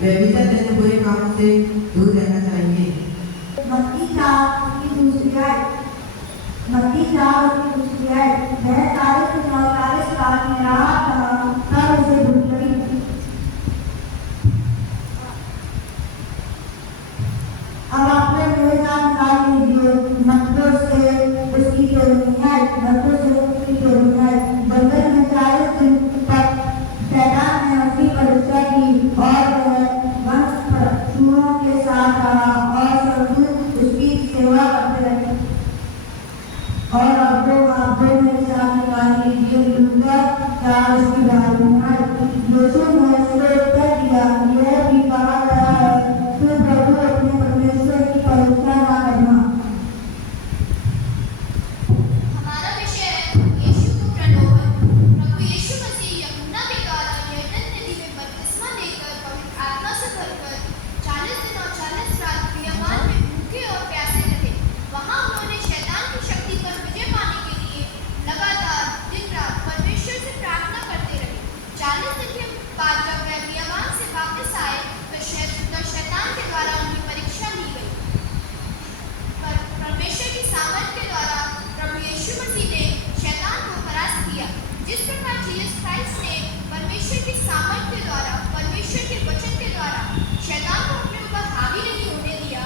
व्यभिचार जैसे बुरे कामों से दूर रहना चाहिए। मत्ती 4:2 वह 40 साल में रहा था, तब उसे भूख लगी। अब आपने मेरे साथ निकाल लीजिए, मत्तों से उसकी चोरी है, जंगल में 40 दिन तक शैतान ने उसकी परीक्षा की और वह पशुओं के साथ रहा और स्वर्गदूत उसकी सेवा करते रहे। और अब मेरे साथ निकाल लीजिए, लूका 4:12। यीशु ने उसे उत्तर दिया, यह भी कहा गया है, तू प्रभु अपने परमेश्वर की परीक्षा न करना। हमारा विषय है यीशु को प्रलोभन। प्रभु यीशु मसीह यूहन्ना के द्वारा यरदन नदी में बपतिस्मा लेकर पवित्र आत्मा से भरकर 40 दिन और 40 रात बियाबान में भूखे और प्यासे रहे। वहां उन्होंने शैतान की शक्ति पर विजय पाने के लिए लगातार दिन रात परमेश्वर से प्रार्थना करते रहे। 40 दिन के बाद जब वे बियाबान से वापस आए तो शैतान के द्वारा उनकी परीक्षा ली गई। परमेश्वर की सामर्थ के द्वारा प्रभु यीशु मसीह ने शैतान को परास्त किया। जिस प्रकार जीसस क्राइस्ट ने परमेश्वर की सामर्थ के द्वारा, परमेश्वर के वचन के द्वारा शैतान को अपने ऊपर हावी नहीं होने दिया,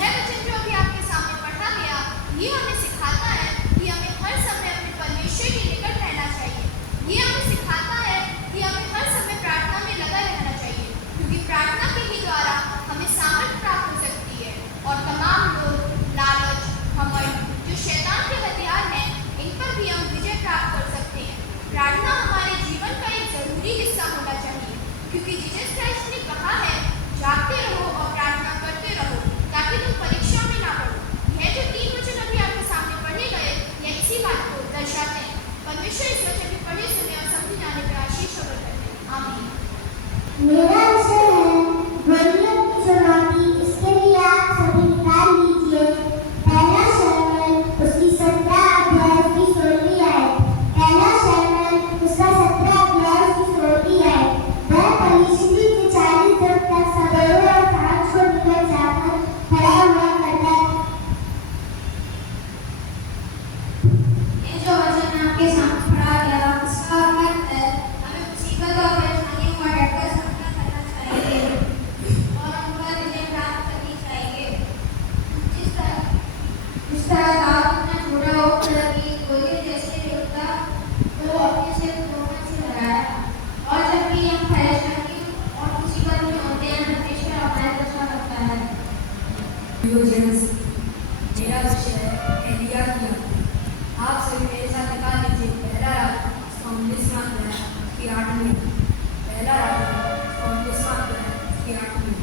यह वचन जो अभी आपके सामने पढ़ा गया, ये हमें सिखाता है कि हमें हर समय अपने परमेश्वर के निकट रहना चाहिए। ये हमें सिखाता है कि हमें हर समय प्रार्थना में लगा रहना चाहिए, क्योंकि प्रार्थना के ही द्वारा हमें सामर्थ प्राप्त हो सकती है और तमाम लोग, लालच, घमंड जो शैतान के हथियार हैं, इन पर भी हम विजय प्राप्त कर सकते हैं। प्रार्थना हमारे जीवन का एक जरूरी हिस्सा होना चाहिए, क्योंकि जीसस क्राइस्ट ने कहा है, जागते रहो और प्रार्थना करते रहो ताकि तुम परीक्षा में ना पड़ो। यह जो 3 वचन अभी आपके सामने पढ़े गए, यह इसी बात को दर्शाते हैं। परमेश्वर इस वचन के पढ़े सुने और समझे जाने पर आशीष और करते हैं। आमीन। मेरा विषय है गोलियत की चुनौती। इसके लिए आप सभी निकाल लीजिए पहला शमूएल उसकी 17 अध्याय उसकी 16 आयत। पहला शमूएल उसका 17 अध्याय उसकी 16 आयत। वह फलिश्ती के 40 दिन तक सवेरे और सांझ को निकल जाकर खड़ा हुआ करता है। ये जो वचन आपके सामने पढ़ा गया, उसका अर्थ है हमें मुसीबत और परेशानियों का डटकर सामना करना चाहिए और उन पर विजय प्राप्त करनी चाहिए। जिस तरह दाऊद ने छोटा होकर की गोलियत जैसे योद्धा को अपने से तोड़ने से हराया, और जब भी हम परेशानी और मुसीबत में होते हैं, परमेश्वर हमारी रक्षा करता है। मेरा विषय है एलिया की आत्मा। आप सभी मेरे साथ निकाल लीजिए पहला राजा 19वां अध्याय की 8वीं। पहला राजा 19वां अध्याय की 8वीं।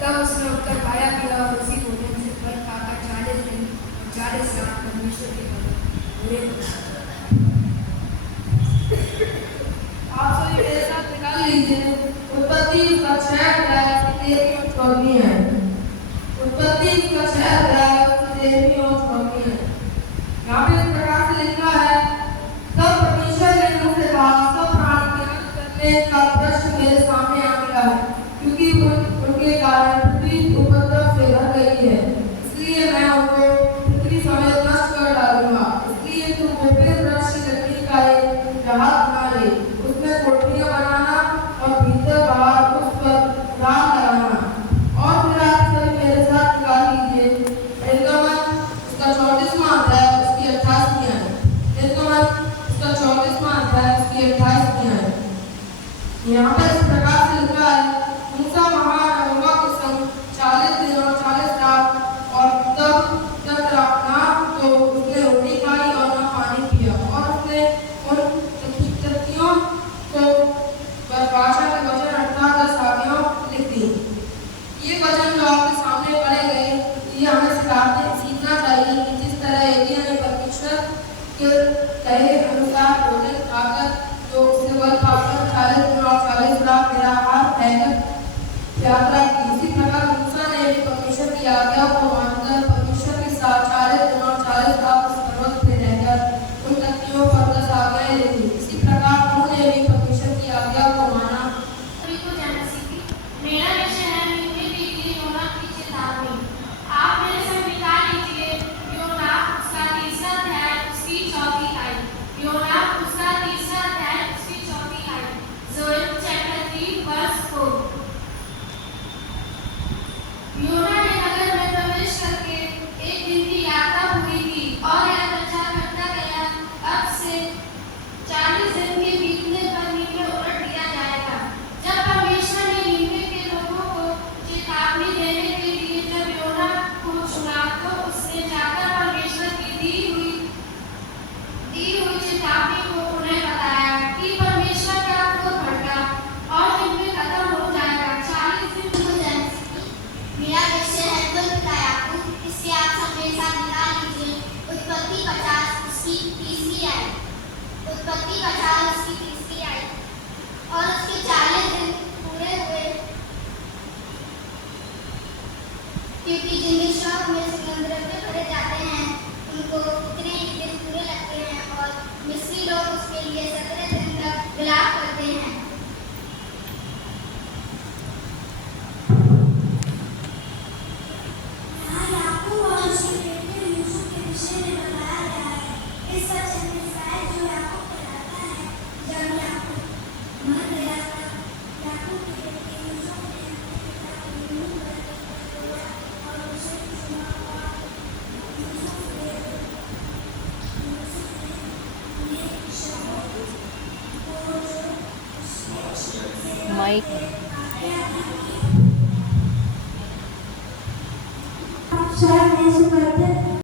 तब उसने उठकर खाया पिया और उसी भोजन से फल खाकर 40 दिन और 40 रात परमेश्वर के भवन पूरे आप सभी मेरे साथ निकाल लीजिए उत्पत्ति का 6 अध्याय की 13वीं और 14वीं है। उत्पत्ति का 6 अध्याय की 13वीं और 14वीं है। यहाँ पे इस प्रकार से लिखा है, तब परमेश्वर ने नूह से कहा, सब प्राणी के अंत करने का प्रश्न मेरे सामने आ गया है, क्योंकि उनके कारण पृथ्वी उपद्रव से भर गई है। इसलिए मैं उनको पृथ्वी समेत नष्ट कर डालूंगा। इसलिए तुम विभिन्न वृक्ष की लकड़ी का एक जहाज बना ले, उसमें कोठरियां बनाना और भीतर बाहर उस पर राम लगाना। और फिर आप सभी मेरे साथ निकाल लीजिए निर्गमन उसका 34वां अध्याय उसकी 28वीं आयत। निर्गमन उसका 34वां अध्याय उसकी 28वीं आयत। यहाँ पर इस प्रकार से लिखा है, मूसा वहाँ यहोवा के संग 40 दिन और 40 रात, और तब जब ना तो उसने रोटी खाई और ना पानी पिया, और उसने उन तख्तियों को भाषा के वचन अर्थात साबियों लिख दी। ये वचन जो आपके सामने पढ़े गए, ये हमें सीखना चाहिए कि जिस तरह एलिया ने परमेश्वर के कहे अनुसार भोजन खाकर जो उससे बल पाकर 40 दिन और 40 रात निराहार रहकर यात्रा की, उसी प्रकार मूसा ने भी परमेश्वर की आज्ञा को मानकर परमेश्वर के साथ 40 दिन और 40 रात उस पर्वत पे रहकर उन तख्तियों पर 10 आज्ञाएं लिखी। इसी प्रकार उन्होंने भी परमेश्वर की आज्ञा को माना। सभी को जाना सीखी। मेरा माइक सर मैं सुपर